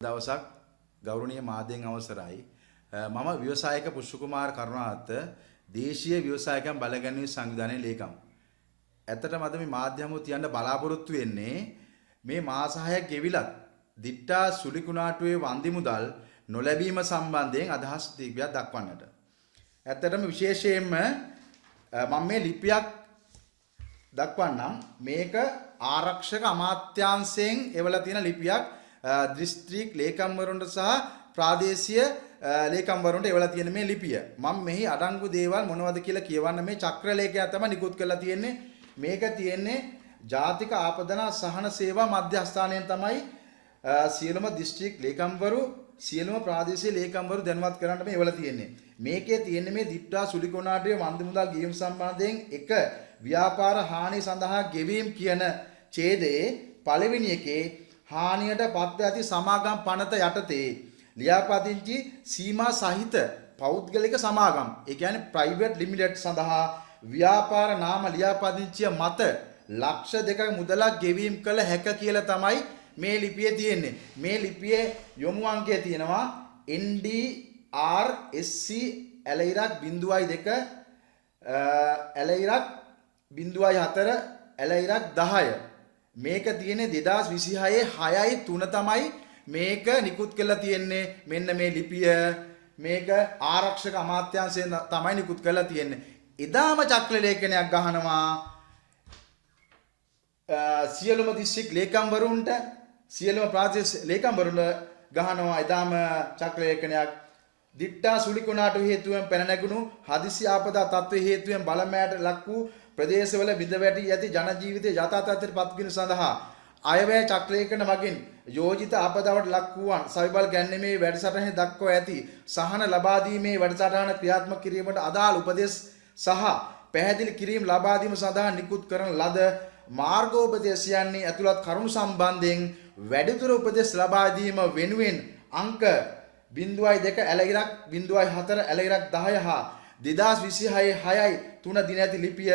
දවසක් ගෞරවනීය මාධ්‍යයෙන් අවසරයි මම ව්‍යවසායක පුෂ්පකුමාර කරුණාරත්න දේශීය ව්‍යවසායකයන් බලගැන්වීමේ සංවිධානයේ ලේකම්. ඇත්තටම අද මේ මාධ්‍ය හමුව තියන්න බලාපොරොත්තු වෙන්නේ මේ මාස 6ක් ගෙවිලත් දිට්ටා සුලි කුණාටුවේ වන්දි මුදල් නොලැබීම සම්බන්ධයෙන් අදහස් දීපයක් දක්වන්නට. ඇත්තටම විශේෂයෙන්ම මම මේ ලිපියක් දක්වන්නම්. මේක ආරක්ෂක අමාත්‍යාංශයෙන් එවලා තියෙන ලිපියක්. දිස්ත්‍රික් ලේකම්වරුන්ට සහ ප්‍රාදේශීය ලේකම්වරුන්ට එවලා තියෙන මේ ලිපිය. මම මෙහි අඩංගු දේවල් මොනවද කියලා කියවන්න මේ චක්‍රලේඛය තමයි නිකුත් කරලා තියෙන්නේ. මේක තියෙන්නේ ජාතික ආපදනා සහන සේවා මධ්‍යස්ථානයෙන් තමයි සියලුම දිස්ත්‍රික් ලේකම්වරු සියලුම ප්‍රාදේශීය ලේකම්වරු දැනුවත් කරන්න මේ එවලා තියෙන්නේ. මේකේ තියෙන්නේ මේ දිට්ටා සුලි කොණාටුවේ වන්දි මුදල් ගෙවීම සම්බන්ධයෙන් එක ව්‍යාපාර හානි සඳහා ගෙවීම කියන ඡේදයේ පළවෙනි එකේ හානියට පත්ව ඇති සමාගම් පනත යටතේ ලියාපදිංචි සීමා සහිත පෞද්ගලික සමාගම් ඒ කියන්නේ ප්‍රයිවට් ලිමිටඩ් සඳහා ව්‍යාපාර නාම ලියාපදිංචිය මත ලක්ෂ 2ක මුදලක් ගෙවීම කළ හැක කියලා තමයි මේ ලිපියේ තියෙන්නේ. මේ ලිපියේ යොමු අංකය තියෙනවා NDRSC ඇලයිරක් 0.2 ඇලයිරක් 0.4 ඇලයිරක් 10 මේක තියෙන්නේ 2026 6/3 තමයි මේක නිකුත් කරලා තියෙන්නේ. මෙන්න මේ ලිපිය මේක ආරක්ෂක අමාත්‍යාංශයෙන් තමයි නිකුත් කරලා තියෙන්නේ. එදාම චක්‍ර ලේඛනයක් ගහනවා සියලුම දිස්ත්‍රික් ලේකම්වරුන්ට සියලුම ප්‍රාදේශීය ලේකම්වරුන්ට ගහනවා එදාම චක්‍ර ලේඛනයක්. දිට්ටා සුලි කොණාටු හේතුවෙන් පැන නැගුණු හදිසි ආපදා තත්ත්ව හේතුවෙන් බලමෑට ලක් වූ ප්‍රදේශවල බිඳ වැටි ඇති ජන ජීවිතය යථා තත්ත්වයට පත් කිරීම සඳහා අයවැය චක්‍රලේඛන මගින් යෝජිත ආපදාවට ලක් වූවන් සවිබල් ගැන්වීමේ වැඩසටහනේ දක්වා ඇති සහන ලබා දීමේ වැඩසටහන ක්‍රියාත්මක කිරීමට අදාළ උපදෙස් සහ පැහැදිලි කිරීම ලබා දීම සඳහා නිකුත් කරන ලද මාර්ගෝපදේශයන්හි ඇතුළත් කරුණු සම්බන්ධයෙන් වැඩිදුර උපදෙස් ලබා දීම වෙනුවෙන් අංක 0.2 ඇලයිරක් 0.4 ඇලයිරක් 10 හා 2026 6/3 දින ඇති ලිපිය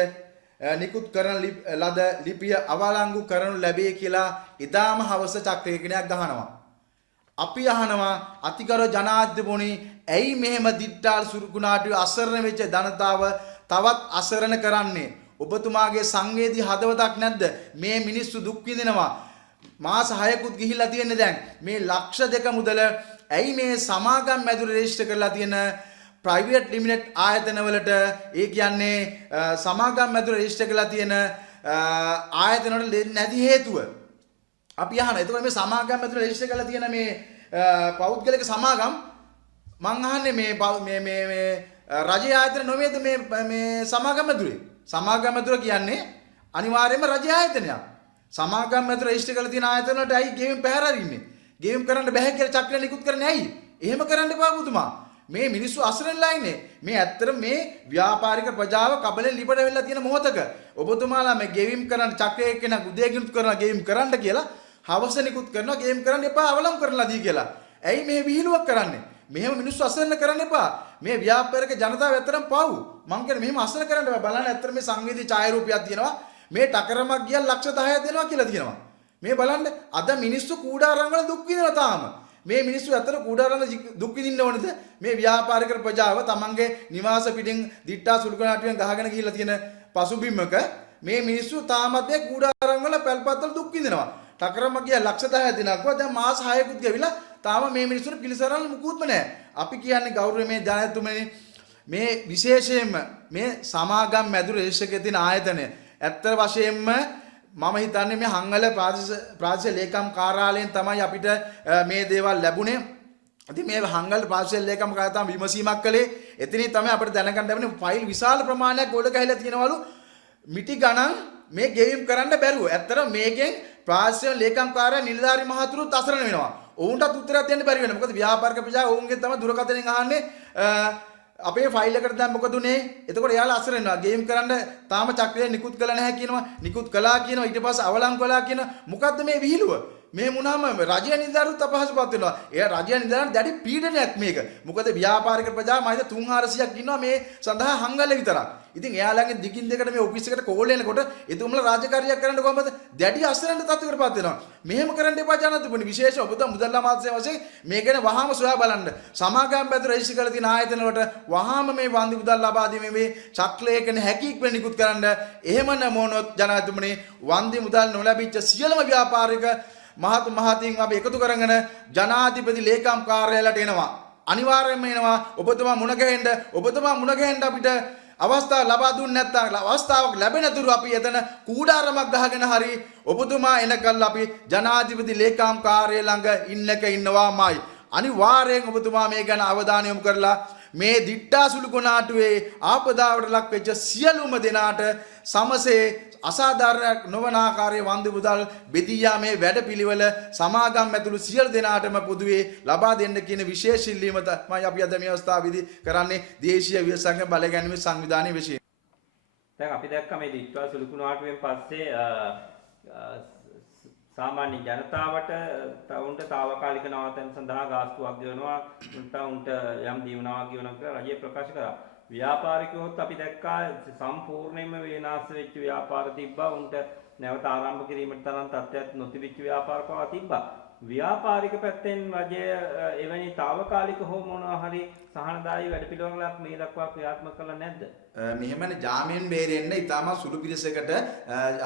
නිකුත් කරන ලද ලිපිය අවලංගු කරනු ලැබේ කියලා ඉදාම හවස චක්‍රලේඛනයක් ගහනවා. අපි අහනවා අතිගරු ජනාධිපති ඇයි මෙහෙම දිට්ටාල් සුරුකුණාටුවේ අසරණ වෙච්ච ජනතාව තවත් අසරණ කරන්නේ? ඔබතුමාගේ සංවේදී හදවතක් නැද්ද? මේ මිනිස්සු දුක් විඳිනවා. මාස 6කුත් ගිහිල්ලා තියෙන්නේ දැන්. මේ ලක්ෂ 2 මුදල ඇයි මේ සමාගම් මැදුර රෙජිස්ටර් කරලා තියෙන ප්‍රයිවට් ලිමිටඩ් ආයතනවලට ඒ කියන්නේ සමාගම් මැදුර රෙජිස්ටර් කරලා තියෙන ආයතනවලට දෙන්නේ නැති හේතුව අපි අහන. එතකොට මේ සමාගම් මැදුර රෙජිස්ටර් කරලා තියෙන මේ පෞද්ගලික සමාගම් මං අහන්නේ මේ රජයේ ආයතන නොවේද මේ සමාගම් මැදුරේ? සමාගම් මැදුර කියන්නේ අනිවාර්යයෙන්ම රජයේ ආයතනයක්. සමාගම් මැදුර රෙජිස්ටර් කරලා තියෙන ආයතන වලට ඇයි ගෙවීම් පැහැර අරින්නේ? ගෙවීම් කරන්න බැහැ කියලා චක්‍රය නිකුත් කරන්නේ ඇයි? එහෙම කරන්න එපා පුතුමා. මේ මිනිස්සු අසරණලා ඉන්නේ. මේ ඇත්තට මේ ව්‍යාපාරික ප්‍රජාව කබලෙන් ලිපට වෙලා තියෙන මොහොතක ඔබතුමාලා මේ ගෙවීම් කරන්න චක්‍රයේ කෙනා උදේ ගිනුත් කරනවා ගෙවීම් කරන්න කියලා හවස නිකුත් කරනවා ගෙවීම් කරන්න එපා අවලම් කරලා දී කියලා. ඇයි මේ විහිළුවක් කරන්නේ? මෙහෙම මිනිස්සු අසරණ කරන්න එපා. මේ ව්‍යාපාරික ජනතාව ඇත්තටම පව්. මං කියන්නේ මෙහෙම අසරණ කරන්න එපා. බලන්න ඇත්තට මේ සංවේදී ඡායාරූපයක් තියෙනවා. මේ ටකරමක් ගියන් ලක්ෂ 10ක් දෙනවා කියලා තියෙනවා. මේ බලන්න අද මිනිස්සු කූඩාරම් වල දුක් විඳිනවා තාම. මේ මිනිස්සු අතර කූඩාරම් දුක් විඳින්න ඕනද? මේ ව්‍යාපාරික ප්‍රජාව තමන්ගේ නිවාස පිටින් දිට්ටා සුලි කොණාටුවෙන් ගහගෙන ගිහිල්ලා තියෙන පසුබිමක මේ මිනිස්සු තාමත් මේ කූඩාරම් වල පැල්පත් වල දුක් විඳිනවා. ටකරම ගියා ලක්ෂ 10ක් දෙනක්වා දැන් මාස 6කුත් ගෙවිලා තාම මේ මිනිස්සුන්ට පිළිසරණ මුකුත්ම නැහැ. අපි කියන්නේ ගෞරවමේ ජනතුමනි මේ විශේෂයෙන්ම මේ සමාගම් මැදුර රෙජිස්ටර් තියෙන ආයතනය ඇත්ත වශයෙන්ම මම හිතන්නේ මේ හංගල ප්‍රාදේශීය ලේකම් කාර්යාලයෙන් තමයි අපිට මේ දේවල් ලැබුණේ. ඉතින් මේ හංගල ප්‍රාදේශීය ලේකම් කාර්යාලය තමයි විමසීමක් කළේ. එතනින් තමයි අපිට දැනගන්න ලැබුණේ ෆයිල් විශාල ප්‍රමාණයක් ගොඩ ගහලා තියෙනවලු මිටි ගණන් මේ ගෙවීම් කරන්න බැරුව. ඇත්තට මේකෙන් ප්‍රාදේශීය ලේකම් කාර්යාලය නිලධාරි මහතුරුත් අසරණ වෙනවා. ඔවුන්ටත් උත්තරයක් දෙන්න බැරි වෙනවා. මොකද ව්‍යාපාරික ප්‍රජාව ඔවුන්ගෙන් තමයි දුරකථනයෙන් අහන්නේ අපේ ෆයිල් එකට දැන් මොකද උනේ? එතකොට එයාලා අසරණ වෙනවා. ගේම් කරන්න තාම චක්‍රය නිකුත් කළා නැහැ කියනවා. නිකුත් කළා කියනවා. ඊට පස්සේ අවලංගු කළා කියනවා. මොකද්ද මේ විහිළුව? මේ මුණාම රජය නිලධාරීන් අපහසුපත් වෙනවා. ඒ රජය නිලධාරීන් දැඩි පීඩනයක් මේක. මොකද ව්‍යාපාරික ප්‍රජාව මයිද 300ක් ඉන්නවා මේ සඳහා හංගල්ල විතරක්. ඉතින් එයාලගෙන් දිගින් දෙකට මේ ඔෆිස් එකට කෝල් එනකොට එතුමලා රාජකාරියක් කරන්න කොහමද? දැඩි අසරණ තත්ත්වයකටපත් වෙනවා. මෙහෙම කරන්න එපා ජනාධිපති. විශේෂ ඔබතුමා මුදල් අමාත්‍ය වශයෙන් මේ ගැන වහාම සොයා බලන්න. සමාගම් පැතුර රජිස්ටර් කරලා තියෙන ආයතන වලට වහාම මේ වන්දි මුදල් ලබා දීමේ මේ චක්‍රලේඛන හැකියික්ම නිකුත් කරන්න. එහෙම නොවුනොත් ජනාධිපති වන්දි මුදල් නොලැබිච්ච සියලුම ව්‍යාපාරික මහතින් අපි එකතු කරගෙන ජනාධිපති ලේකම් කාර්යාලයට එනවා. අනිවාර්යයෙන්ම එනවා. ඔබතුමා මුණ ගැහෙන්න අපිට අවස්ථාව ලබා දුන්නේ නැත්නම් අවස්ථාවක් ලැබෙන තුරු අපි එතන කූඩාරමක් ගහගෙන හරි ඔබතුමා එනකල් අපි ජනාධිපති ලේකම් කාර්යාලය ළඟ ඉන්නවාමයි. අනිවාර්යෙන් ඔබතුමා මේ ගැන අවධානය යොමු කරලා මේ දිට්ටාසුළු කොනාටුවේ ආපදාවට ලක් වෙච්ච සියලුම දෙනාට සමසේ අසාධාරණයක් නොවන ආකාරයේ වන්දි මුදල් බෙදී යාමේ වැඩපිළිවෙල සමාගම් ඇතුළු සියලු දෙනාටම පොදුවේ ලබා දෙන්න කියන විශේෂ ඉල්ලීම තමයි අපි අද මේ අවස්ථාවේදී කරන්නේ දේශීය විසංග බලගැනීමේ සංවිධානයේ විශේෂ. දැන් අපි දැක්ක මේ දිට්ටාසුළු කුණාටුවෙන් පස්සේ සාමාන්‍ය ජනතාවට උන්ට తాවකාලික නවතන් සඳහා ගාස්තුවක් ගෙවනවා උන්ට යම් දීවනාවක් ගෙවනවා කියලා රජය ප්‍රකාශ කරා. ව්‍යාපාරිකයොත් අපි දැක්කා සම්පූර්ණයෙන්ම විනාශ වෙච්ච ව්‍යාපාර තිබ්බා. උන්ට නැවත ආරම්භ කිරීමට තරම් තත්ත්වයක් නොතිබිච්ච ව්‍යාපාර පවා තිබ්බා. ව්‍යාපාරික පැත්තෙන් රජය එවැනි తాවකාලික හෝ මොනවා හරි සහනදායී වැඩපිළිවෙලක් මේ දක්වා ක්‍රියාත්මක කළා නැද්ද? මෙහෙමනේ ජාමීන් බේරෙන්න ඉතාම සුළු පිරිසකට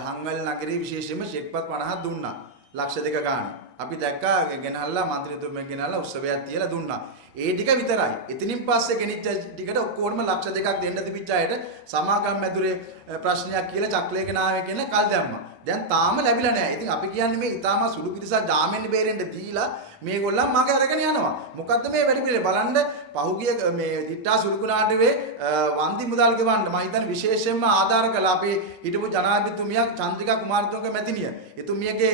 හංගල් නගරේ විශේෂයෙන්ම චෙක්පත් 50ක් දුන්නා. ලක්ෂ 2 ගාණ. අපි දැක්කා ගෙනහල්ලා മന്ത്രിතුමෙන් ගෙනහල්ලා උත්සවයක් තියලා දුන්නා. ඒ ටික විතරයි. එතනින් පස්සේ ගෙනිච්ච ටිකට ඔක්කොම ලක්ෂ 2ක් දෙන්න තිබිච්ච අයට සමාගම් ඇතුලේ ප්‍රශ්නයක් කියලා චක්ලේකනාවේ කියන කල් දැම්මා. දැන් තාම ලැබිලා නැහැ. ඉතින් අපි කියන්නේ මේ ඊටාම සුළු පිරිසක් ජාමීන් බේරෙන්න දීලා මේගොල්ලන් මගේ අරගෙන යනවා. මොකද්ද මේ වැඩ පිළිවෙල බලන්න පහුගිය මේ දිට්ටා සුළුකුණාටුවේ වන්දි මුදල් ගෙවන්න මම හිතන්නේ විශේෂයෙන්ම ආධාර කළා අපේ හිටපු ජනාධිපතිතුමිය චන්ද්‍රිකා කුමාරතුංග මැතිණිය. එතුමියගේ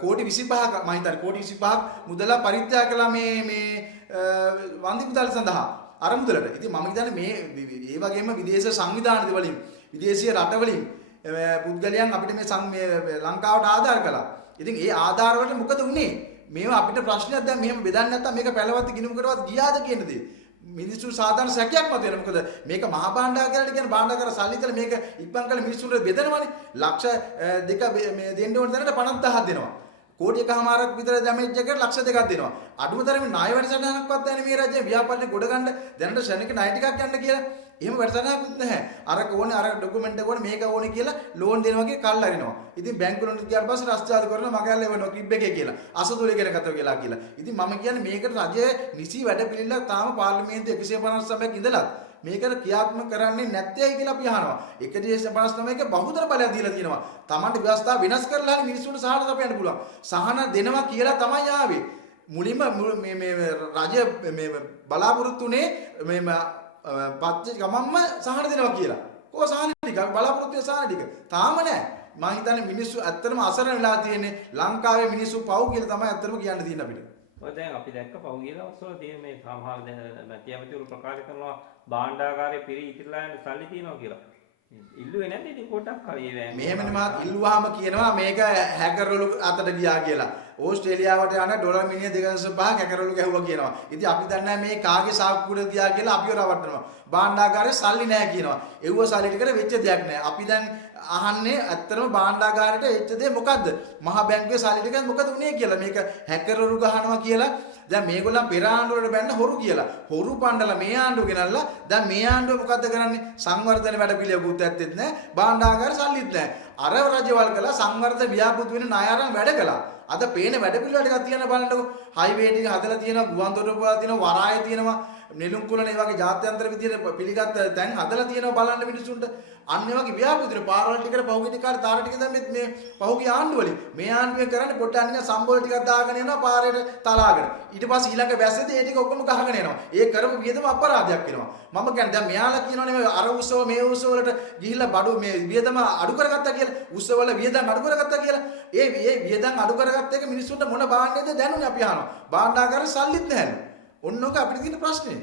කෝටි 25ක මම හිතන්නේ කෝටි 25ක් මුදල පරිත්‍යාග කළා මේ වන්දි මුදල් සඳහා අර මුදලට. ඉතින් මම හිතන්නේ මේ වගේම විදේශ සංවිධාන වලින් විදේශීය රටවලින් පුද්ගලයන් අපිට මේ ලංකාවට ආධාර කළා. ඉතින් ඒ ආධාර වලට මොකද වුනේ? මේවා අපිට ප්‍රශ්නයක් දැන් මෙහෙම බෙදන්න නැත්තම් මේක පැලවත් ගිණුමකටවත් ගියාද කියන දේ. මිනිස්සු සාධාරණ සැකයක් මත වෙන. මොකද මේක මහා භාණ්ඩාගාරයට කියන භාණ්ඩාගාර සල්ලි ඉතල මේක ඉක්මන් කළ මිනිස්සුන්ට බෙදනවනේ. ලක්ෂ 2 මේ දෙන්න ඕන තැනට 50000ක් දෙනවා. කෝටි එකමාරක් විතර ඩැමේජ් එකකට ලක්ෂ 2ක් දෙනවා. අඩුම තරමේ ණය වැඩසටහනක්වත් නැහැ මේ රජයේ ව්‍යාපාරේ ගොඩ ගන්න දැනට ශනික ණය ටිකක් ගන්න කියලා. එහෙම වැඩසටහනකුත් නැහැ. අර ඕනේ අර ඩොකියුමන්ට් එක ඕනේ මේක ඕනේ කියලා ලෝන් දෙනවා වගේ කල් අරිනවා. ඉතින් බැංකුවලට ගියාට පස්සේ රස්චාර්ජ් කරනවා මගහැරලා එවනවා කිබ් එකේ කියලා. අසතුලේ කෙන කතාව කියලා. ඉතින් මම කියන්නේ මේකට රජය නිසි වැඩ පිළිවෙලක් තාම පාර්ලිමේන්තු 159ක් ඉඳලා මේකට ක්‍රියාත්මක කරන්නේ නැත්තේයි කියලා අපි අහනවා. 159ක බහුතර බලයක් දීලා තියෙනවා. Tamanට ව්‍යවස්ථාව වෙනස් කරලා හරි මිනිස්සුන්ට සහන දෙන්න පුළුවන්. සහන දෙනවා කියලා තමයි ආවේ. මුලින්ම මේ රජය මේ බලාපොරොත්තුනේ මේ පත්‍ය ගමම්ම සහන දෙනවා කියලා. කොහොම සහන ටික බලාපොරොත්තු වෙන සහන ටික තාම නැහැ. මම හිතන්නේ මිනිස්සු ඇත්තටම අසරණ වෙලා තියෙන්නේ ලංකාවේ මිනිස්සු පව් කියලා තමයි ඇත්තටම කියන්න තියෙන අපිට. ඔය දැන් අපි දැක්ක පහුගිය දවස්වල තියෙන මේ සමහර නැතිවතුරු ප්‍රකාශ කරනවා භාණ්ඩාගාරයේ පිරි ඉතිරිලා යන සල්ලි තියෙනවා කියලා. ඉල්ලුවේ නැද්ද ඉතින් පොඩ්ඩක් හරි මෙහෙමනේ මාත් ඉල්ලුවාම කියනවා මේක හැකර්වලු අතට ගියා කියලා. ඕස්ට්‍රේලියාවට යන ඩොලර් මිලියන 2.5 හැකර්වලු ගැහුවා කියනවා. ඉතින් අපි දන්නේ මේ කාගේ සාක්කුවටද ගියා කියලා අපිව රවට්ටනවා. භාණ්ඩාගාරේ සල්ලි නැහැ කියනවා. එව්ව සල්ලි ටිකට වෙච්ච දෙයක් නැහැ. අපි දැන් අහන්නේ ඇත්තටම භාණ්ඩාගාරයට වෙච්ච දේ මොකද්ද? මහා බැංකුවේ සල්ලි ටික මොකද උනේ කියලා. මේක හැකර්වලු ගහනවා කියලා. දැන් මේගොල්ලන් පෙර ආණ්ඩුවලට බැන්න හොරු කියලා. හොරු පණ්ඩලා මේ ආණ්ඩුව ගෙනල්ලා දැන් මේ ආණ්ඩුව මොකද්ද කරන්නේ? සංවර්ධන වැඩ පිළිවෙලකුත් ඇත්තෙත් නැහැ. භාණ්ඩාගාර සල්ලිත් නැහැ. අර රජවල් කළා සංවර්ධන ව්‍යාපෘති වෙන ණය අරන් වැඩ කළා. අද පේන වැඩ පිළිවෙල ටිකක් තියන බලන්නකො. හයිවේ ටික හදලා තියෙනවා, ගුවන් තොටුපළ තියෙනවා, වරාය තියෙනවා, නෙළුම් කුලනේ වගේ ජාත්‍යන්තර විදියට පිළිගත් තැන් හදලා තියෙනවා බලන්න මිනිසුන්ට. අන්න ඒ වගේ ව්‍යාපෘතිනේ පාරවල් ටිකට පහුගිය කාලේ තාර ටික දැන් මේ පහුගිය ආණ්ඩුවලින් මේ ආණ්ඩුවේ කරන්නේ පොඩ්ඩක් අනික සම්බෝල ටිකක් දාගෙන යනවා පාරේට තලාගෙන. ඊට පස්සේ ඊළඟ වැස්සේදී ඒ ටික ඔක්කොම ගහගෙන යනවා. ඒ කරපු වියදම අපරාධයක් වෙනවා. මම කියන්නේ දැන් මෙයාලා කියනවනේ මේ අර උත්සව මේ උත්සව වලට ගිහිල්ලා බඩු මේ වියදම අඩු කරගත්තා කියලා. උත්සව වල වියදම් අඩු කරගත්තා කියලා. ඒ වියදම් අඩු කරගත්ත එක මිනිස්සුන්ට මොන බාන්නේද දැනුනේ අපි අහනවා. භාණ්ඩාගාරේ සල්ලිත් නැහැලු. ඔන්නෝක අපිට තියෙන ප්‍රශ්නේ.